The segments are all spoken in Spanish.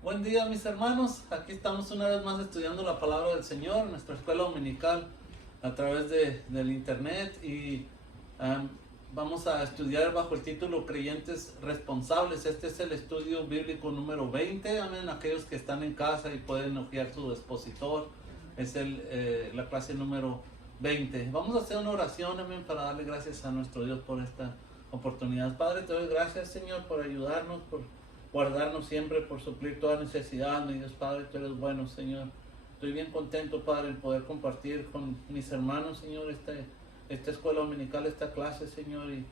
Buen día, mis hermanos. Aquí estamos una vez más estudiando la palabra del Señor en nuestra escuela dominical a través del internet y um, vamos a estudiar bajo el título Creyentes Responsables. Este es el estudio bíblico número 20. Amén. Aquellos que están en casa y pueden hojear su expositor, es la clase número 20. Vamos a hacer una oración, amén, para darle gracias a nuestro Dios por esta oportunidad. Padre, te doy gracias, Señor, por ayudarnos, por guardarnos siempre, por suplir toda necesidad. Mi Dios Padre, tú eres bueno, Señor. Estoy bien contento, Padre, en poder compartir con mis hermanos, Señor, esta escuela dominical, esta clase, Señor. Y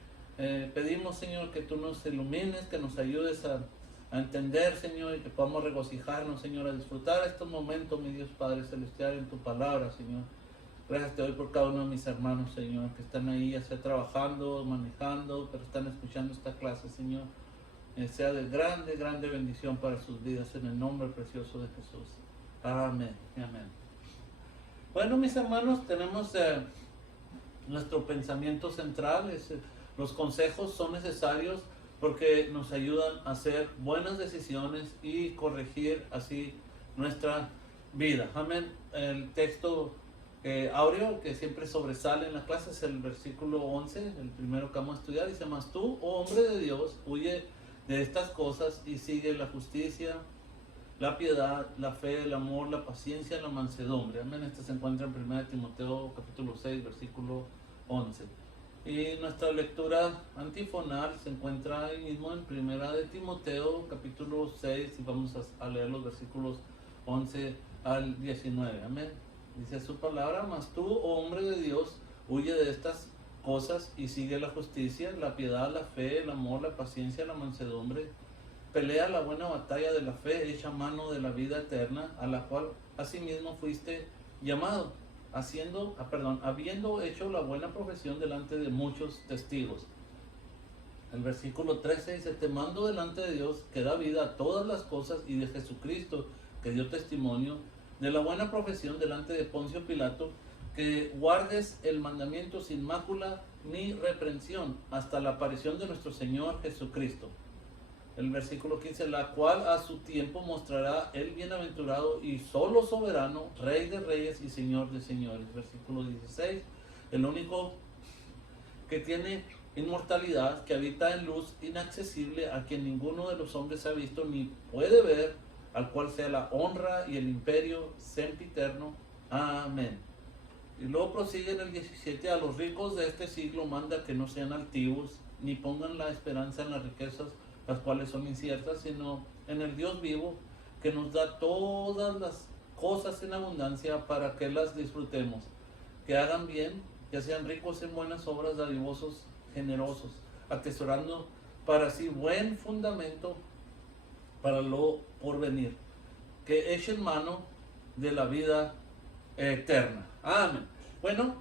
pedimos, Señor, que tú nos ilumines, que nos ayudes a entender, Señor, y que podamos regocijarnos, Señor, a disfrutar estos momentos, mi Dios Padre Celestial, en tu palabra, Señor. Gracias te doy por cada uno de mis hermanos, Señor, que están ahí, ya sea trabajando, manejando, pero están escuchando esta clase, Señor. Sea de grande bendición para sus vidas, en el nombre precioso de Jesús. Amén. Amén. Bueno, mis hermanos, tenemos nuestro pensamiento central. Los consejos son necesarios porque nos ayudan a hacer buenas decisiones y corregir así nuestra vida. Amén. El texto áureo que siempre sobresale en la clase es el versículo 11, el primero que vamos a estudiar. Dice: mas tú, oh hombre de Dios, huye de estas cosas y sigue la justicia, la piedad, la fe, el amor, la paciencia, la mansedumbre. Amén. Este se encuentra en 1 Timoteo capítulo 6, versículo 11. Y nuestra lectura antifonal se encuentra ahí mismo en 1 Timoteo capítulo 6, y vamos a leer los versículos 11 al 19. Amén. Dice su palabra: mas tú, oh hombre de Dios, huye de estas cosas y sigue la justicia, la piedad, la fe, el amor, la paciencia, la mansedumbre. Pelea la buena batalla de la fe, echa mano de la vida eterna, a la cual asimismo fuiste llamado, habiendo hecho la buena profesión delante de muchos testigos. El versículo 13 dice: te mando delante de Dios, que da vida a todas las cosas, y de Jesucristo, que dio testimonio de la buena profesión delante de Poncio Pilato, que guardes el mandamiento sin mácula ni reprensión hasta la aparición de nuestro Señor Jesucristo. El versículo 15: la cual a su tiempo mostrará el bienaventurado y solo soberano, Rey de reyes y Señor de señores. Versículo 16: el único que tiene inmortalidad, que habita en luz inaccesible, a quien ninguno de los hombres ha visto ni puede ver, al cual sea la honra y el imperio sempiterno. Amén. Y luego prosigue en el 17: a los ricos de este siglo manda que no sean altivos, ni pongan la esperanza en las riquezas, las cuales son inciertas, sino en el Dios vivo, que nos da todas las cosas en abundancia para que las disfrutemos. Que hagan bien, que sean ricos en buenas obras, dadivosos, generosos, atesorando para sí buen fundamento para lo porvenir, que echen mano de la vida eterna. Amén. Bueno,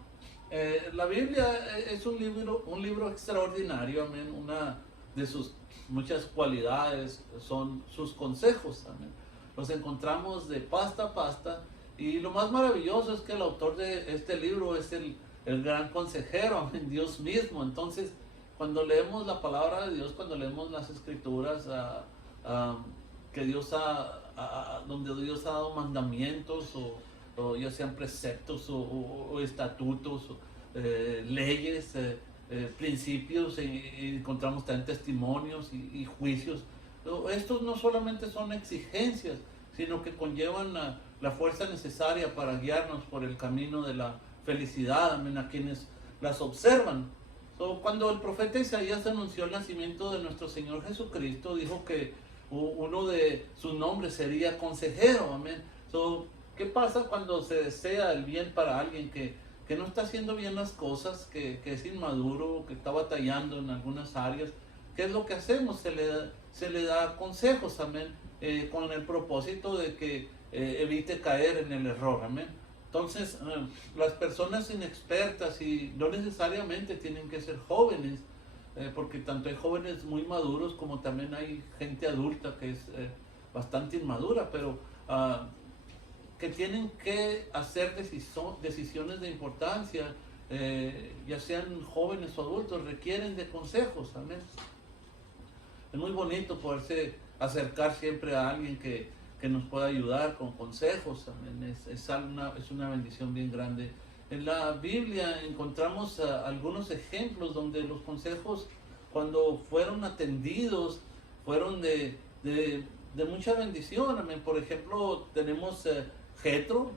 la Biblia es un libro extraordinario. Amén. Una de sus muchas cualidades son sus consejos. Amén. Los encontramos de pasta a pasta, y lo más maravilloso es que el autor de este libro es el gran consejero, amén, Dios mismo. Entonces, cuando leemos la palabra de Dios, cuando leemos las escrituras, que donde Dios ha dado mandamientos, o ya sean preceptos o estatutos, leyes, principios, encontramos también testimonios y juicios. Estos no solamente son exigencias, sino que conllevan la fuerza necesaria para guiarnos por el camino de la felicidad, amén, a quienes las observan. Cuando el profeta Isaías anunció el nacimiento de nuestro Señor Jesucristo, dijo que uno de sus nombres sería consejero. Amén. ¿Qué pasa cuando se desea el bien para alguien que no está haciendo bien las cosas, que es inmaduro, que está batallando en algunas áreas? ¿Qué es lo que hacemos? Se le da consejos, amén, con el propósito de que evite caer en el error, amén. Entonces, las personas inexpertas, y no necesariamente tienen que ser jóvenes, porque tanto hay jóvenes muy maduros como también hay gente adulta que es bastante inmadura, pero que tienen que hacer decisiones de importancia, ya sean jóvenes o adultos, requieren de consejos. Amén. Es muy bonito poderse acercar siempre a alguien que que nos pueda ayudar con consejos, amén. Es una bendición bien grande. En la Biblia encontramos algunos ejemplos donde los consejos, cuando fueron atendidos, fueron de mucha bendición, amén. Por ejemplo, tenemos Jetro,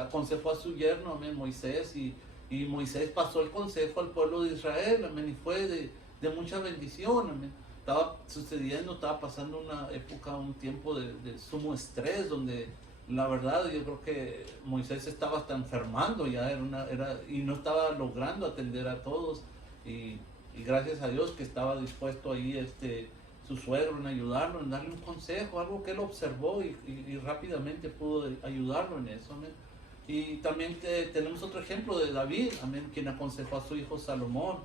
aconsejó a su yerno, amén, Moisés, y Moisés pasó el consejo al pueblo de Israel, amén, y fue de mucha bendición, amén. Estaba pasando una época, un tiempo de sumo estrés, donde la verdad yo creo que Moisés estaba hasta enfermando ya, y no estaba logrando atender a todos, y gracias a Dios que estaba dispuesto ahí su suegro en ayudarlo, en darle un consejo, algo que él observó y rápidamente pudo ayudarlo en eso, amén. Y también tenemos otro ejemplo de David, amén, quien aconsejó a su hijo Salomón.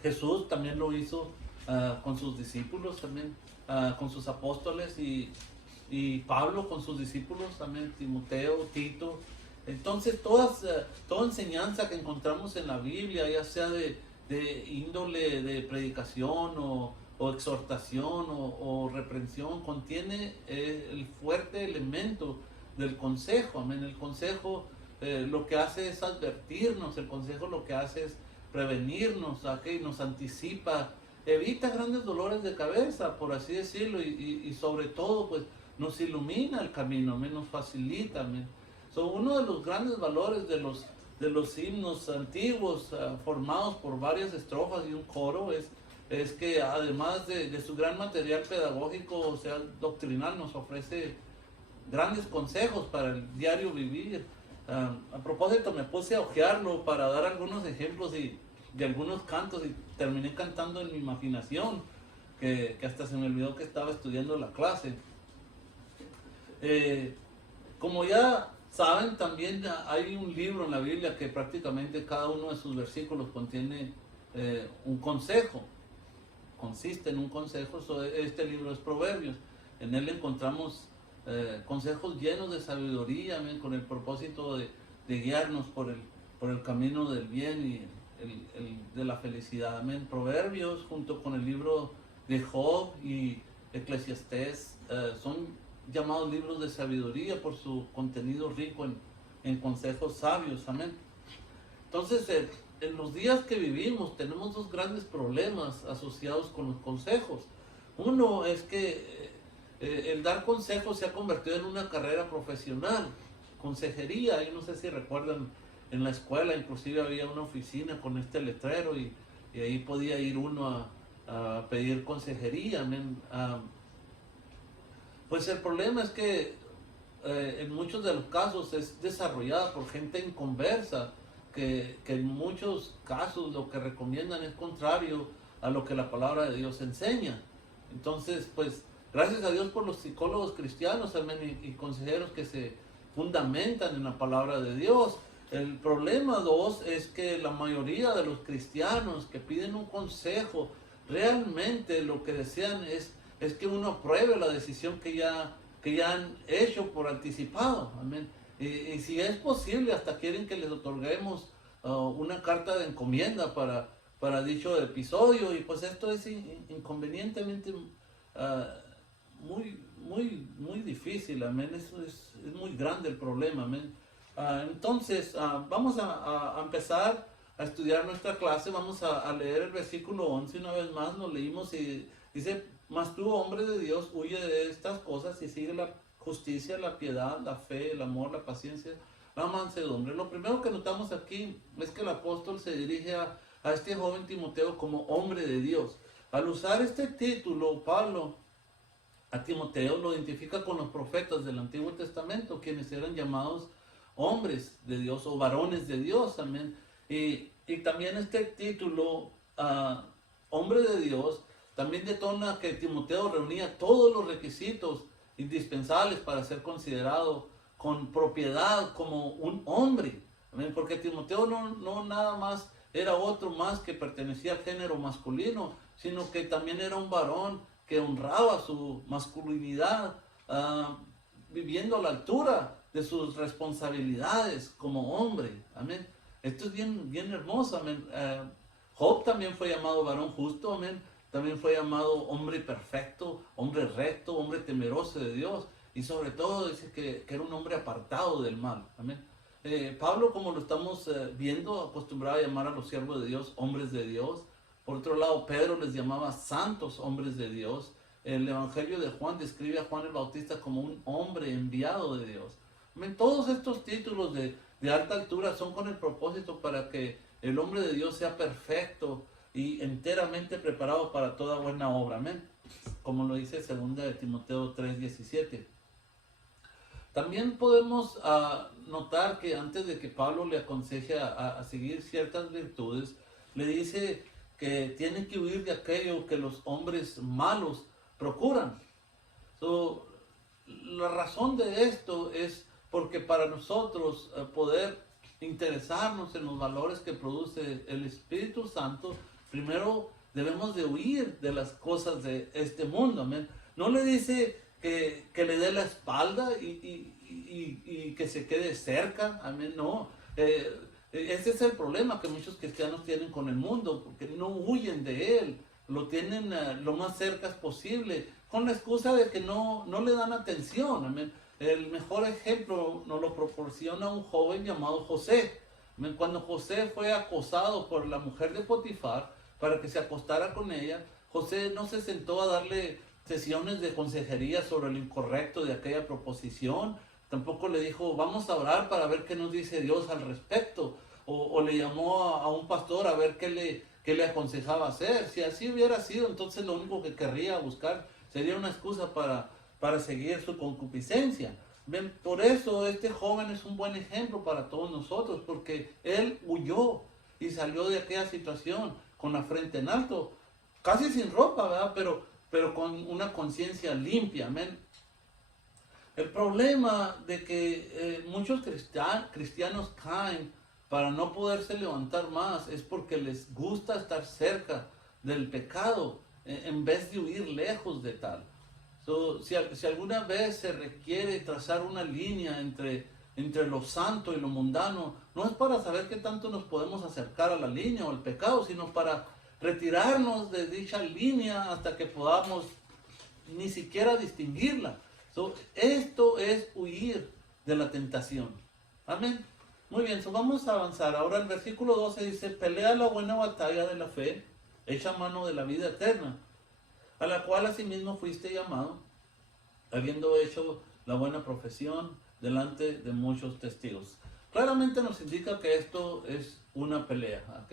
Jesús también lo hizo con sus discípulos, también con sus apóstoles, y Pablo con sus discípulos, también Timoteo, Tito. Entonces toda enseñanza que encontramos en la Biblia, ya sea de índole de predicación o exhortación o reprensión, contiene el fuerte elemento del consejo, amén. El consejo lo que hace es advertirnos, el consejo lo que hace es prevenirnos, ¿okay? Nos anticipa, evita grandes dolores de cabeza, por así decirlo, y sobre todo pues nos ilumina el camino, amén, nos facilita, amén. Uno de los grandes valores de los himnos antiguos, formados por varias estrofas y un coro, es que además de su gran material pedagógico, o sea, doctrinal, nos ofrece grandes consejos para el diario vivir. A propósito, me puse a hojearlo para dar algunos ejemplos de algunos cantos, y terminé cantando en mi imaginación, que hasta se me olvidó que estaba estudiando la clase. Como ya saben, también hay un libro en la Biblia que prácticamente cada uno de sus versículos contiene un consejo, consiste en un consejo. Este libro es Proverbios. En él encontramos consejos llenos de sabiduría, amén, con el propósito de guiarnos por el camino del bien y de la felicidad, amén. Proverbios, junto con el libro de Job y Eclesiastés, son llamados libros de sabiduría por su contenido rico en consejos sabios, amén. Entonces, en los días que vivimos tenemos dos grandes problemas asociados con los consejos. Uno es que el dar consejos se ha convertido en una carrera profesional, consejería. Yo no sé si recuerdan, en la escuela inclusive había una oficina con este letrero, y ahí podía ir uno a pedir consejería, amén. Pues el problema es que en muchos de los casos es desarrollada por gente inconversa, que en muchos casos lo que recomiendan es contrario a lo que la palabra de Dios enseña. Entonces, pues, gracias a Dios por los psicólogos cristianos, amén, y consejeros que se fundamentan en la palabra de Dios. El problema, dos, es que la mayoría de los cristianos que piden un consejo, realmente lo que desean es que uno apruebe la decisión que ya han hecho por anticipado, amén. Y si es posible, hasta quieren que les otorguemos una carta de encomienda para dicho episodio, y pues esto es inconvenientemente muy difícil, amén. Es muy grande el problema, amén. Entonces, vamos a empezar a estudiar nuestra clase. Vamos a leer el versículo 11 una vez más. Lo leímos y dice: mas tú, hombre de Dios, huye de estas cosas y sigue la justicia, la piedad, la fe, el amor, la paciencia, la mansedumbre. Lo primero que notamos aquí es que el apóstol se dirige a este joven Timoteo como hombre de Dios. Al usar este título, Pablo a Timoteo lo identifica con los profetas del Antiguo Testamento, quienes eran llamados hombres de Dios o varones de Dios, amén. Y también este título, hombre de Dios, también detona que Timoteo reunía todos los requisitos indispensables para ser considerado con propiedad como un hombre, amén. Porque Timoteo no nada más era otro más que pertenecía al género masculino, sino que también era un varón que honraba su masculinidad, viviendo a la altura de sus responsabilidades como hombre, amén. Esto es bien hermoso, amén. Job también fue llamado varón justo, amén. también fue llamado hombre perfecto, hombre recto, hombre temeroso de Dios. Y sobre todo dice que era un hombre apartado del mal. Amén. Pablo, como lo estamos viendo, acostumbraba a llamar a los siervos de Dios hombres de Dios. Por otro lado, Pedro les llamaba santos hombres de Dios. El Evangelio de Juan describe a Juan el Bautista como un hombre enviado de Dios. Amén. Todos estos títulos de alta altura son con el propósito para que el hombre de Dios sea perfecto y enteramente preparado para toda buena obra. Amén. Como lo dice 2 de Timoteo 3:17. También podemos notar que antes de que Pablo le aconseje a seguir ciertas virtudes, le dice que tiene que huir de aquello que los hombres malos procuran. La razón de esto es porque para nosotros poder interesarnos en los valores que produce el Espíritu Santo, primero debemos de huir de las cosas de este mundo. Amén. No le dice que le dé la espalda y que se quede cerca. Amén. No. Ese es el problema que muchos cristianos tienen con el mundo, porque no huyen de él, lo tienen lo más cerca posible, con la excusa de que no le dan atención. Amén. El mejor ejemplo nos lo proporciona un joven llamado José. Amén. Cuando José fue acosado por la mujer de Potifar para que se acostara con ella, José no se sentó a darle sesiones de consejería sobre lo incorrecto de aquella proposición. Tampoco le dijo, vamos a orar para ver qué nos dice Dios al respecto. O le llamó a un pastor a ver qué le aconsejaba hacer. Si así hubiera sido, entonces lo único que querría buscar sería una excusa para seguir su concupiscencia. Ven, por eso este joven es un buen ejemplo para todos nosotros, porque él huyó y salió de aquella situación con la frente en alto, casi sin ropa, ¿verdad? Pero con una conciencia limpia. Amén. El problema de que muchos cristianos caen para no poderse levantar más es porque les gusta estar cerca del pecado en vez de huir lejos de tal. Si alguna vez se requiere trazar una línea entre lo santo y lo mundano, no es para saber qué tanto nos podemos acercar a la línea o al pecado, sino para retirarnos de dicha línea hasta que podamos ni siquiera distinguirla. Esto es huir de la tentación. Amén. Muy bien, vamos a avanzar. Ahora el versículo 12 dice, pelea la buena batalla de la fe, echa mano de la vida eterna, a la cual asimismo fuiste llamado, habiendo hecho la buena profesión delante de muchos testigos. Claramente nos indica que esto es una pelea, ¿ok?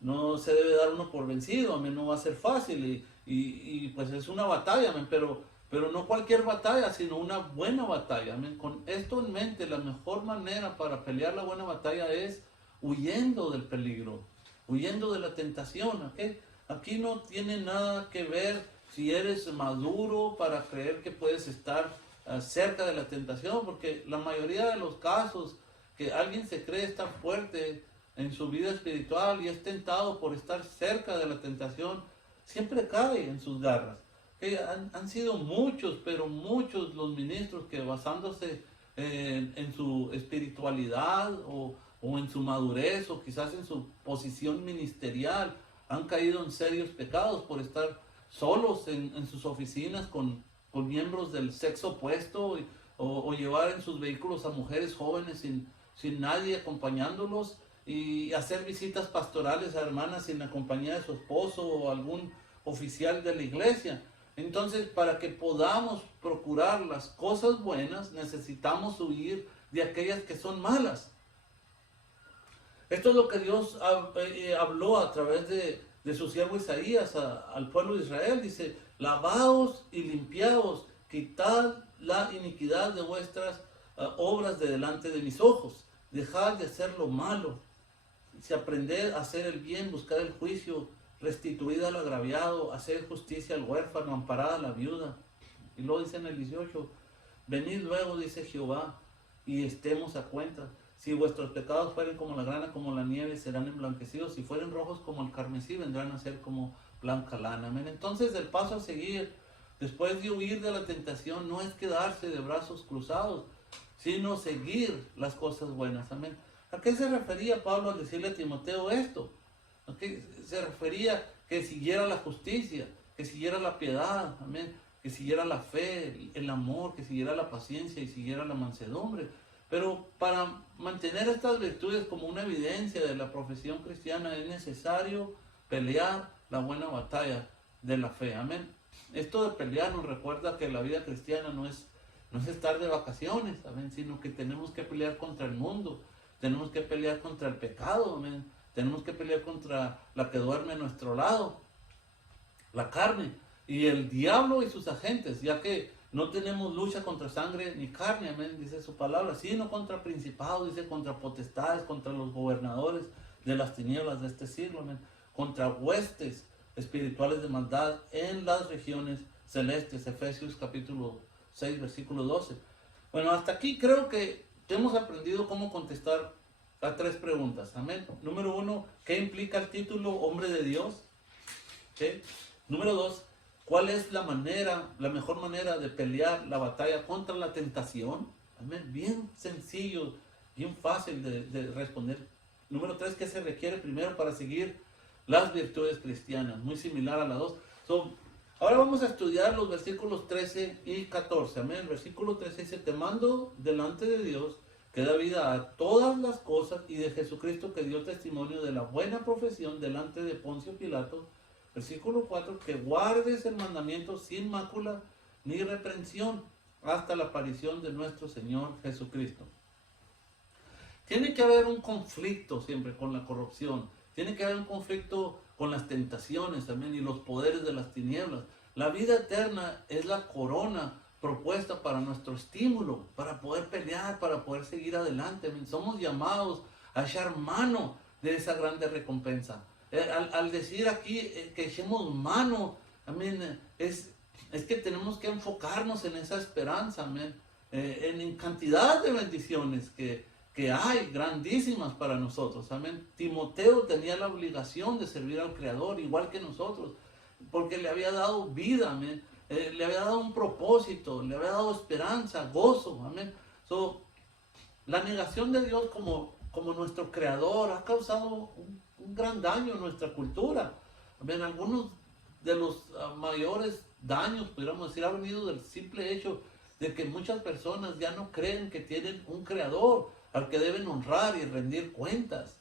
No se debe dar uno por vencido, amén, no va a ser fácil y pues es una batalla, amén, pero no cualquier batalla, sino una buena batalla, amén. Con esto en mente, la mejor manera para pelear la buena batalla es huyendo del peligro, huyendo de la tentación, ¿ok? Aquí no tiene nada que ver si eres maduro para creer que puedes estar cerca de la tentación, porque la mayoría de los casos que alguien se cree estar fuerte en su vida espiritual y es tentado por estar cerca de la tentación, siempre cae en sus garras. Han sido muchos, pero muchos los ministros que basándose en su espiritualidad o en su madurez o quizás en su posición ministerial, han caído en serios pecados por estar solos en sus oficinas con miembros del sexo opuesto o llevar en sus vehículos a mujeres jóvenes sin nadie acompañándolos y hacer visitas pastorales a hermanas sin la compañía de su esposo o algún oficial de la iglesia. Entonces, para que podamos procurar las cosas buenas, necesitamos huir de aquellas que son malas. Esto es lo que Dios habló a través de su siervo Isaías al pueblo de Israel. Dice, lavaos y limpiaos, quitad la iniquidad de vuestras obras de delante de mis ojos. Dejad de hacer lo malo. Si aprended a hacer el bien, buscar el juicio, restituid al agraviado, hacer justicia al huérfano, amparad a la viuda. Y luego dice en el 18, venid luego, dice Jehová, y estemos a cuenta. Si vuestros pecados fueren como la grana, como la nieve, serán emblanquecidos. Si fueren rojos como el carmesí, vendrán a ser como blanca lana. Amén. Entonces el paso a seguir, después de huir de la tentación, no es quedarse de brazos cruzados, sino seguir las cosas buenas. Amén. ¿A qué se refería Pablo al decirle a Timoteo esto? ¿A qué se refería que siguiera la justicia, que siguiera la piedad, amén, que siguiera la fe, el amor, que siguiera la paciencia y siguiera la mansedumbre. Pero para mantener estas virtudes como una evidencia de la profesión cristiana es necesario pelear la buena batalla de la fe, amén. Esto de pelear nos recuerda que la vida cristiana no es estar de vacaciones, amén, sino que tenemos que pelear contra el mundo, tenemos que pelear contra el pecado, amén, tenemos que pelear contra la que duerme a nuestro lado, la carne, y el diablo y sus agentes, ya que no tenemos lucha contra sangre ni carne, amén, dice su palabra, sino contra principados, dice, contra potestades, contra los gobernadores de las tinieblas de este siglo, amén, contra huestes espirituales de maldad en las regiones celestes. Efesios capítulo 6, versículo 12. Bueno, hasta aquí creo que hemos aprendido cómo contestar a 3 preguntas, amén. Número 1, ¿qué implica el título hombre de Dios? ¿Sí? Número 2, ¿cuál es la mejor manera de pelear la batalla contra la tentación? Amén. Bien sencillo, bien fácil de responder. Número 3, ¿qué se requiere primero para seguir las virtudes cristianas? Muy similar a la 2. Ahora vamos a estudiar los versículos 13 y 14. Amén. El versículo 13 dice, te mando delante de Dios, que da vida a todas las cosas, y de Jesucristo, que dio testimonio de la buena profesión delante de Poncio Pilato. Versículo 4, que guardes el mandamiento sin mácula ni reprensión hasta la aparición de nuestro Señor Jesucristo. Tiene que haber un conflicto siempre con la corrupción. Tiene que haber un conflicto con las tentaciones también y los poderes de las tinieblas. La vida eterna es la corona propuesta para nuestro estímulo, para poder pelear, para poder seguir adelante. Somos llamados a echar mano de esa grande recompensa. Al decir aquí que echemos mano, amén, es que tenemos que enfocarnos en esa esperanza, amén, en cantidad de bendiciones que hay grandísimas para nosotros, amén. Timoteo tenía la obligación de servir al Creador igual que nosotros, porque le había dado vida, amén, le había dado un propósito, le había dado esperanza, gozo, amén. La negación de Dios como nuestro Creador ha causado un gran daño en nuestra cultura. Amén. Algunos de los mayores daños, pudiéramos decir, ha venido del simple hecho de que muchas personas ya no creen que tienen un Creador al que deben honrar y rendir cuentas.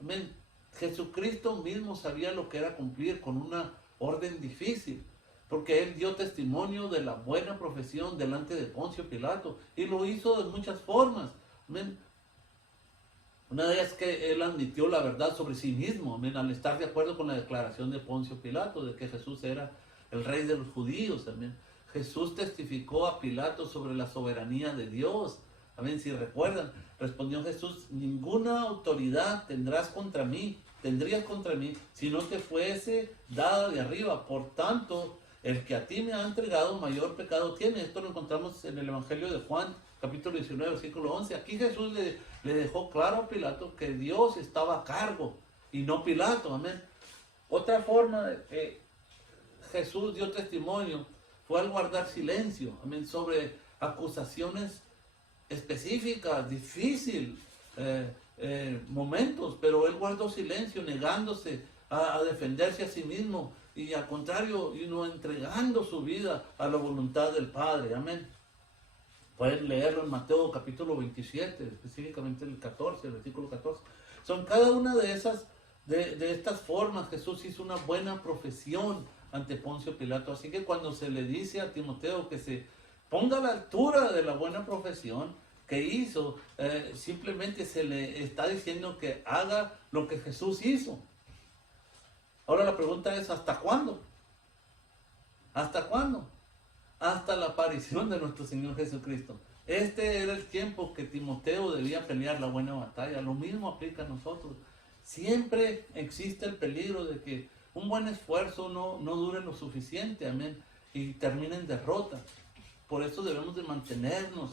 Amén. Jesucristo mismo sabía lo que era cumplir con una orden difícil, porque Él dio testimonio de la buena profesión delante de Poncio Pilato, y lo hizo de muchas formas. Amén. Una de ellas es que Él admitió la verdad sobre sí mismo, amén, al estar de acuerdo con la declaración de Poncio Pilato, de que Jesús era el rey de los judíos. Amén. Jesús testificó a Pilato sobre la soberanía de Dios. Amén. Si recuerdan, respondió Jesús, ninguna autoridad tendrías contra mí, si no te fuese dada de arriba. Por tanto, el que a ti me ha entregado mayor pecado tiene. Esto lo encontramos en el Evangelio de Juan, capítulo 19, versículo 11. Aquí Jesús le dejó claro a Pilato que Dios estaba a cargo y no Pilato. Amén. Otra forma de que Jesús dio testimonio fue al guardar silencio, amén, sobre acusaciones específicas, difíciles momentos, pero Él guardó silencio, negándose a defenderse a sí mismo, y al contrario, entregando su vida a la voluntad del Padre. Amén. Pueden leerlo en Mateo capítulo 27, específicamente el 14, el versículo 14. Son cada una de estas formas Jesús hizo una buena profesión ante Poncio Pilato. Así que cuando se le dice a Timoteo que se ponga a la altura de la buena profesión que hizo, simplemente se le está diciendo que haga lo que Jesús hizo. Ahora la pregunta es, ¿hasta cuándo? ¿Hasta cuándo? Hasta la aparición de nuestro Señor Jesucristo. Este era el tiempo que Timoteo debía pelear la buena batalla. Lo mismo aplica a nosotros. Siempre existe el peligro de que un buen esfuerzo no dure lo suficiente, amén, y termine en derrota. Por eso debemos de mantenernos,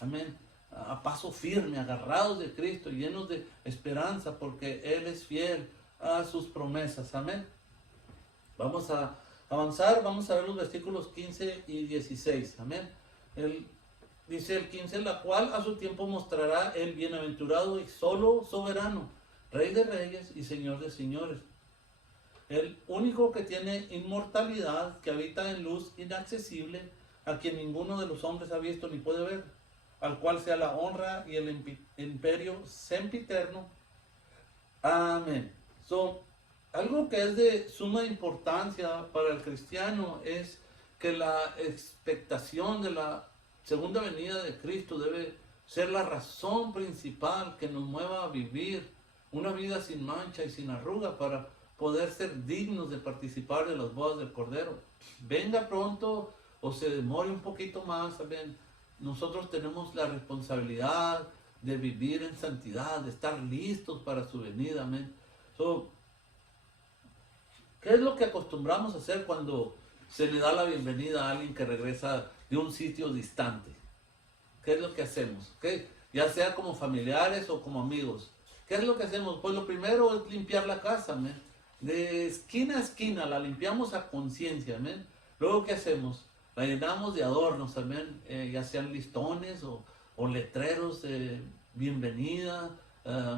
amén, a paso firme, agarrados de Cristo, llenos de esperanza, porque Él es fiel a sus promesas, amén. Vamos a avanzar, vamos a ver los versículos 15 y 16, amén. Dice el 15, la cual a su tiempo mostrará el bienaventurado y solo soberano, Rey de reyes y Señor de señores, el único que tiene inmortalidad, que habita en luz inaccesible, a quien ninguno de los hombres ha visto ni puede ver, al cual sea la honra y el imperio sempiterno. Amén. Algo que es de suma importancia para el cristiano es que la expectación de la segunda venida de Cristo debe ser la razón principal que nos mueva a vivir una vida sin mancha y sin arruga para poder ser dignos de participar de las bodas del Cordero. Venga pronto o se demore un poquito más, amén. Nosotros tenemos la responsabilidad de vivir en santidad, de estar listos para su venida, amén. ¿Qué es lo que acostumbramos a hacer cuando se le da la bienvenida a alguien que regresa de un sitio distante? ¿Qué es lo que hacemos? ¿Qué? Ya sea como familiares o como amigos. ¿Qué es lo que hacemos? Pues lo primero es limpiar la casa, amén. De esquina a esquina la limpiamos a conciencia, amén. Luego, ¿qué hacemos? La llenamos de adornos, amén. Ya sean listones o letreros de bienvenida,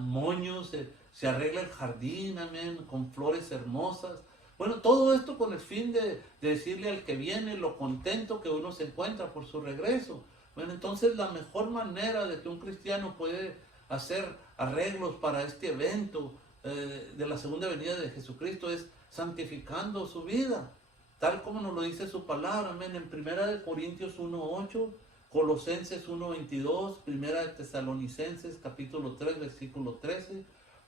moños, se arregla el jardín, amén, con flores hermosas. Bueno, todo esto con el fin de decirle al que viene lo contento que uno se encuentra por su regreso. Bueno, entonces la mejor manera de que un cristiano puede hacer arreglos para este evento de la segunda venida de Jesucristo es santificando su vida, tal como nos lo dice su palabra, amén, en 1 Corintios 1:8, Colosenses 1:22, 1 Tesalonicenses capítulo 3, versículo 13,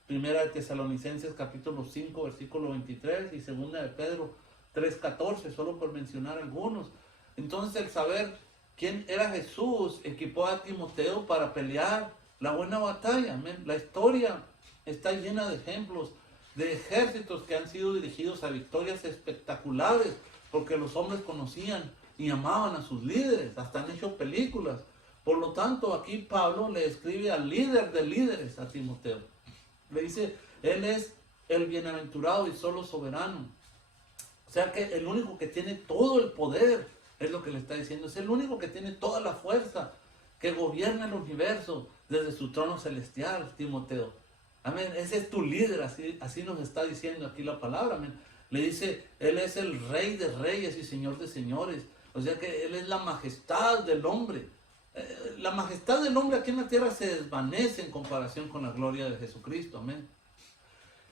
1 Tesalonicenses capítulo 5, versículo 23 y 2 de Pedro 3:14, solo por mencionar algunos. Entonces el saber quién era Jesús equipó a Timoteo para pelear la buena batalla, amén. La historia está llena de ejemplos de ejércitos que han sido dirigidos a victorias espectaculares porque los hombres conocían y amaban a sus líderes, hasta han hecho películas. Por lo tanto, aquí Pablo le escribe al líder de líderes, a Timoteo. Le dice, él es el bienaventurado y solo soberano. O sea que el único que tiene todo el poder, es lo que le está diciendo, es el único que tiene toda la fuerza, que gobierna el universo desde su trono celestial, Timoteo. Amén, ese es tu líder, así nos está diciendo aquí la palabra, amén. Le dice, él es el rey de reyes y señor de señores. O sea que él es la majestad del hombre. La majestad del hombre aquí en la tierra se desvanece en comparación con la gloria de Jesucristo, amén.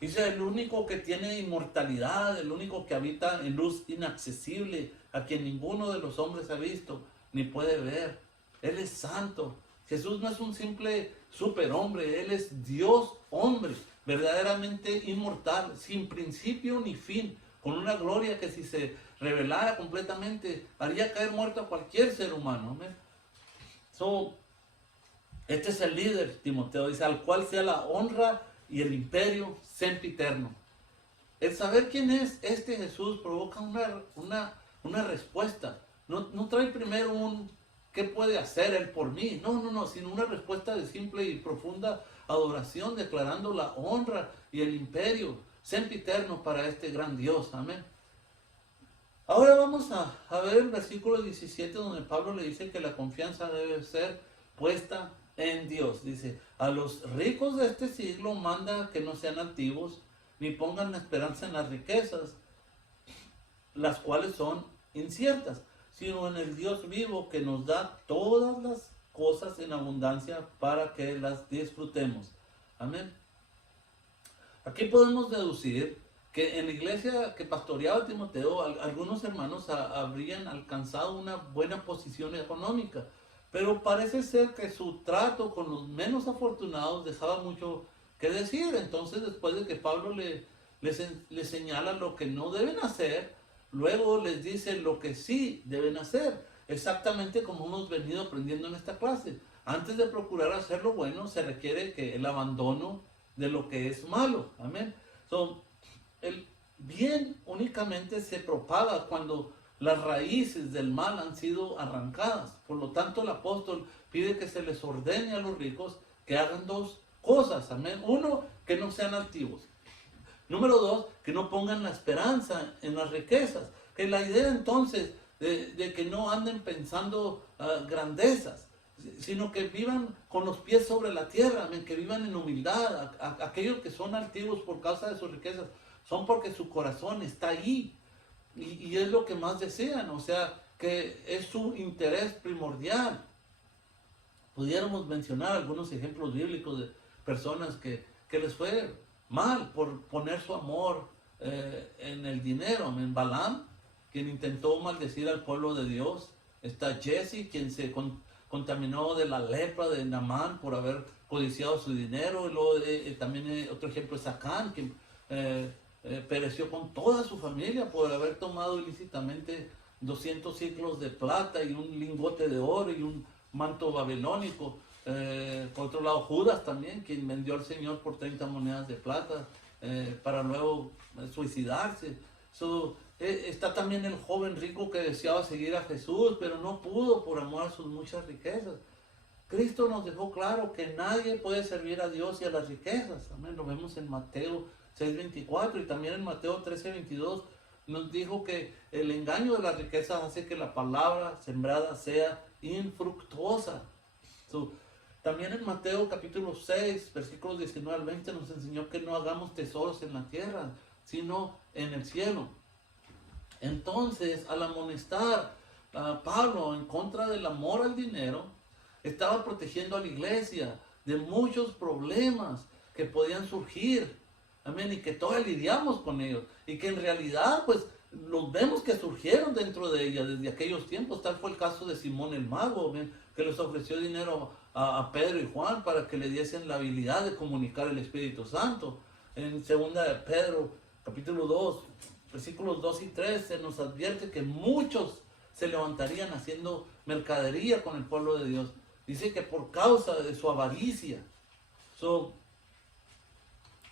Dice, el único que tiene inmortalidad, el único que habita en luz inaccesible, a quien ninguno de los hombres ha visto ni puede ver. Él es santo. Jesús no es un simple superhombre, Él es Dios hombre, verdaderamente inmortal, sin principio ni fin, con una gloria que si se revelara completamente, haría caer muerto a cualquier ser humano. ¿Amén? Este es el líder, Timoteo, dice, al cual sea la honra y el imperio sempiterno. El saber quién es este Jesús provoca una respuesta. No trae primero un ¿qué puede hacer Él por mí? No, sino una respuesta de simple y profunda adoración, declarando la honra y el imperio sempiterno para este gran Dios. Amén. Ahora vamos a ver el versículo 17, donde Pablo le dice que la confianza debe ser puesta en Dios. Dice, a los ricos de este siglo manda que no sean altivos, ni pongan la esperanza en las riquezas, las cuales son inciertas, sino en el Dios vivo que nos da todas las cosas en abundancia para que las disfrutemos. Amén. Aquí podemos deducir que en la iglesia que pastoreaba Timoteo, algunos hermanos habrían alcanzado una buena posición económica, pero parece ser que su trato con los menos afortunados dejaba mucho que decir. Entonces, después de que Pablo le señala lo que no deben hacer, luego les dice lo que sí deben hacer, exactamente como hemos venido aprendiendo en esta clase. Antes de procurar hacer lo bueno, se requiere que el abandono de lo que es malo. Amén. El bien únicamente se propaga cuando las raíces del mal han sido arrancadas. Por lo tanto, el apóstol pide que se les ordene a los ricos que hagan dos cosas. Amén. Uno, que no sean altivos. Número dos, que no pongan la esperanza en las riquezas. Que la idea entonces de que no anden pensando grandezas, sino que vivan con los pies sobre la tierra, que vivan en humildad. Aquellos que son altivos por causa de sus riquezas, son porque su corazón está ahí y es lo que más desean, o sea, que es su interés primordial. Pudiéramos mencionar algunos ejemplos bíblicos de personas que les fue mal por poner su amor en el dinero. En Balaam, quien intentó maldecir al pueblo de Dios. Está Jesse, quien se contaminó de la lepra de Naamán por haber codiciado su dinero. Y luego, también otro ejemplo es Acán, quien pereció con toda su familia por haber tomado ilícitamente 200 ciclos de plata y un lingote de oro y un manto babilónico. Por otro lado, Judas también, quien vendió al Señor por 30 monedas de plata para luego suicidarse. Está también el joven rico que deseaba seguir a Jesús, pero no pudo por amor a sus muchas riquezas. Cristo nos dejó claro que nadie puede servir a Dios y a las riquezas. Amén. Lo vemos en Mateo 6:24 y también en Mateo 13:22. Nos dijo que el engaño de las riquezas hace que la palabra sembrada sea infructuosa. También en Mateo capítulo 6, versículos 19 al 20 nos enseñó que no hagamos tesoros en la tierra, sino en el cielo. Entonces, al amonestar a Pablo en contra del amor al dinero, estaba protegiendo a la iglesia de muchos problemas que podían surgir. Amén, y que todavía lidiamos con ellos, y que en realidad pues los vemos que surgieron dentro de ella desde aquellos tiempos. Tal fue el caso de Simón el mago, amén, que les ofreció dinero a Pedro y Juan para que le diesen la habilidad de comunicar el Espíritu Santo. En 2 de Pedro capítulo 2 versículos 2 y 3 se nos advierte que muchos se levantarían haciendo mercadería con el pueblo de Dios. Dice que por causa de su avaricia.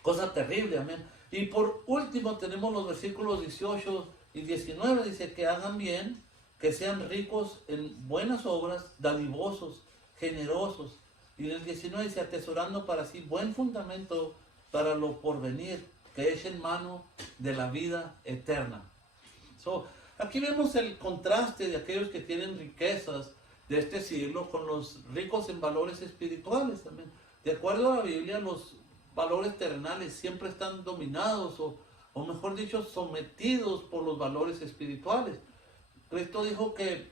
Cosa terrible, amén. Y por último tenemos los versículos 18 y 19. Dice que hagan bien, que sean ricos en buenas obras, dadivosos, generosos. Y en el 19 dice, atesorando para sí buen fundamento para lo porvenir, que echen mano de la vida eterna. Aquí vemos el contraste de aquellos que tienen riquezas de este siglo con los ricos en valores espirituales también. De acuerdo a la Biblia, los valores terrenales siempre están dominados o mejor dicho, sometidos por los valores espirituales. Cristo dijo que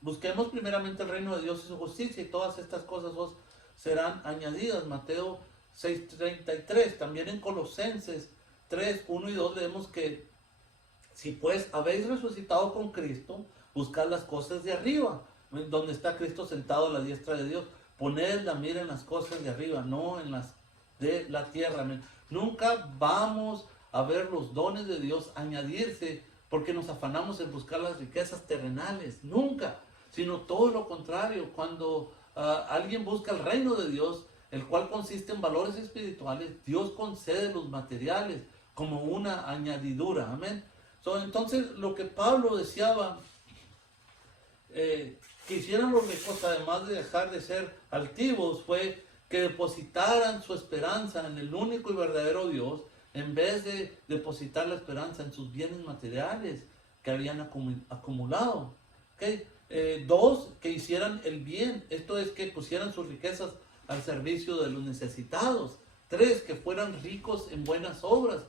busquemos primeramente el reino de Dios y su justicia y todas estas cosas os serán añadidas. Mateo 6:33. También en Colosenses 3:1 y 2 leemos que si pues habéis resucitado con Cristo, buscad las cosas de arriba, donde está Cristo sentado a la diestra de Dios. Poned la mira en las cosas de arriba, no en las de la tierra. Amén. Nunca vamos a ver los dones de Dios añadirse porque nos afanamos en buscar las riquezas terrenales. Nunca, sino todo lo contrario. Cuando alguien busca el reino de Dios, el cual consiste en valores espirituales, Dios concede los materiales como una añadidura. Amén. Entonces, lo que Pablo deseaba que hicieran los ricos, además de dejar de ser altivos, fue que depositaran su esperanza en el único y verdadero Dios, en vez de depositar la esperanza en sus bienes materiales que habían acumulado. ¿Okay? 2, que hicieran el bien, esto es que pusieran sus riquezas al servicio de los necesitados. 3, que fueran ricos en buenas obras.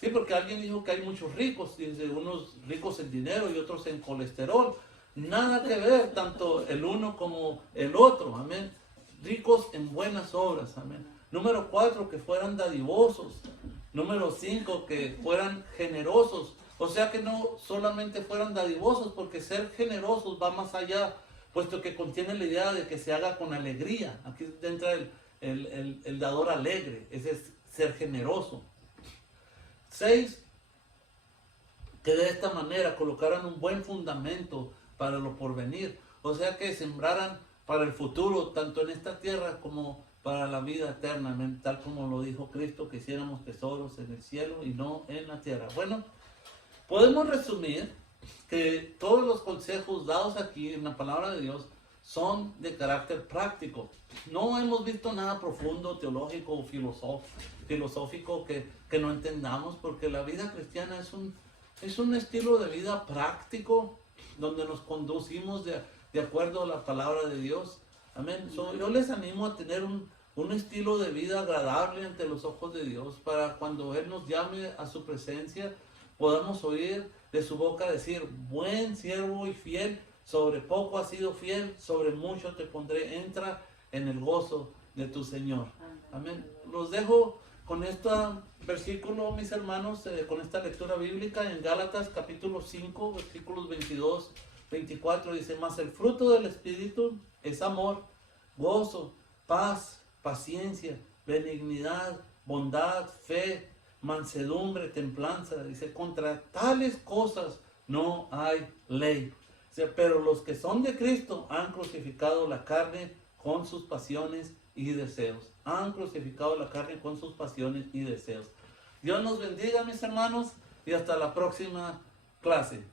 Sí, porque alguien dijo que hay muchos ricos, dice, unos ricos en dinero y otros en colesterol. Nada que ver, tanto el uno como el otro, amén. Ricos en buenas obras, amén. Número 4, que fueran dadivosos. Número 5, que fueran generosos. O sea que no solamente fueran dadivosos, porque ser generosos va más allá, puesto que contiene la idea de que se haga con alegría. Aquí entra el dador alegre, ese es ser generoso. 6, que de esta manera colocaran un buen fundamento para lo porvenir. O sea que sembraran para el futuro, tanto en esta tierra como para la vida eterna, tal como lo dijo Cristo, que hiciéramos tesoros en el cielo y no en la tierra. Bueno, podemos resumir que todos los consejos dados aquí en la palabra de Dios son de carácter práctico. No hemos visto nada profundo, teológico o filosófico que no entendamos, porque la vida cristiana es un estilo de vida práctico donde nos conducimos de acuerdo a la palabra de Dios. Amén. Yo les animo a tener un un estilo de vida agradable ante los ojos de Dios, para cuando Él nos llame a su presencia, podamos oír de su boca decir: buen siervo y fiel, sobre poco has sido fiel, sobre mucho te pondré, entra en el gozo de tu Señor. Amén. Los dejo con este versículo, mis hermanos, con esta lectura bíblica en Gálatas capítulo 5, versículos 22, 24, dice: mas el fruto del Espíritu es amor, gozo, paz, paciencia, benignidad, bondad, fe, mansedumbre, templanza. Dice: contra tales cosas no hay ley. Dice: pero los que son de Cristo han crucificado la carne con sus pasiones y deseos. Han crucificado la carne con sus pasiones y deseos. Dios nos bendiga, mis hermanos, y hasta la próxima clase.